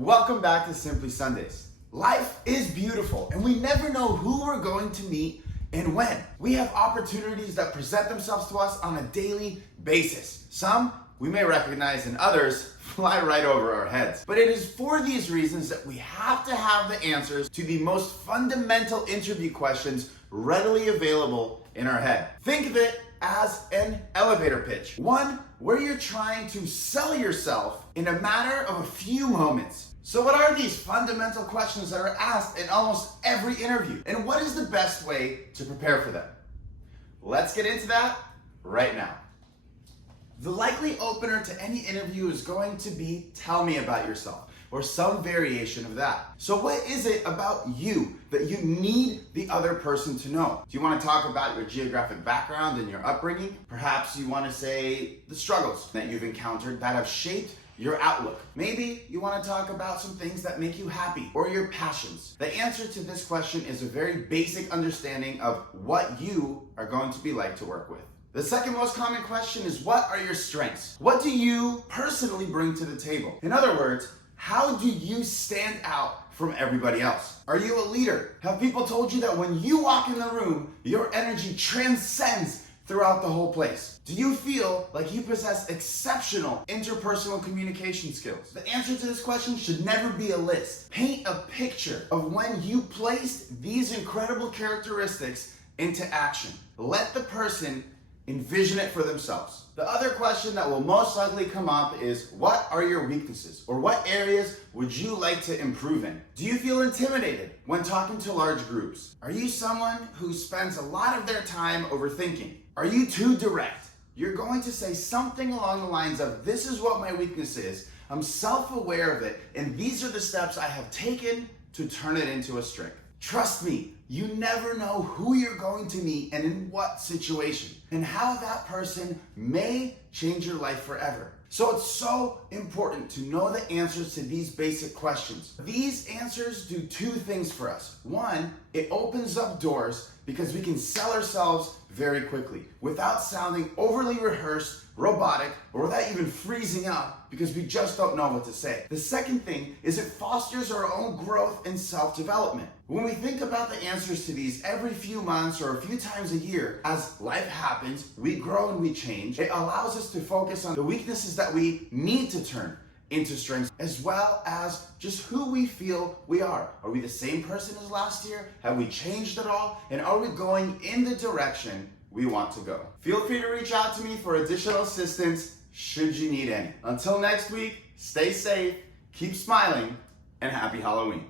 Welcome back to Simply Sundays. Life is beautiful and we never know who we're going to meet and when. We have opportunities that present themselves to us on a daily basis. Some we may recognize and others fly right over our heads. But it is for these reasons that we have to have the answers to the most fundamental interview questions readily available in our head. Think of it as an elevator pitch. One where you're trying to sell yourself in a matter of a few moments. So what are these fundamental questions that are asked in almost every interview? And what is the best way to prepare for them? Let's get into that right now. The likely opener to any interview is going to be, tell me about yourself, or some variation of that. So what is it about you that you need the other person to know? Do you want to talk about your geographic background and your upbringing? Perhaps you want to say the struggles that you've encountered that have shaped your outlook. Maybe you want to talk about some things that make you happy or your passions. The answer to this question is a very basic understanding of what you are going to be like to work with. The second most common question is, what are your strengths? What do you personally bring to the table? In other words, how do you stand out from everybody else? Are you a leader? Have people told you that when you walk in the room, your energy transcends throughout the whole place? Do you feel like you possess exceptional interpersonal communication skills? The answer to this question should never be a list. Paint a picture of when you placed these incredible characteristics into action. Let the person envision it for themselves. The other question that will most likely come up is, what are your weaknesses? Or what areas would you like to improve in? Do you feel intimidated when talking to large groups? Are you someone who spends a lot of their time overthinking? Are you too direct? You're going to say something along the lines of, this is what my weakness is, I'm self-aware of it, and these are the steps I have taken to turn it into a strength. Trust me, you never know who you're going to meet and in what situation, and how that person may change your life forever. So it's so important to know the answers to these basic questions. These answers do two things for us. One, it opens up doors because we can sell ourselves very quickly without sounding overly rehearsed, robotic, or without even freezing up because we just don't know what to say. The second thing is it fosters our own growth and self-development. When we think about the answers to these every few months or a few times a year, as life happens, we grow and we change, it allows us to focus on the weaknesses that we need to turn into strengths, as well as just who we feel we are. Are we the same person as last year? Have we changed at all? And are we going in the direction we want to go? Feel free to reach out to me for additional assistance should you need any. Until next week, stay safe, keep smiling, and happy Halloween.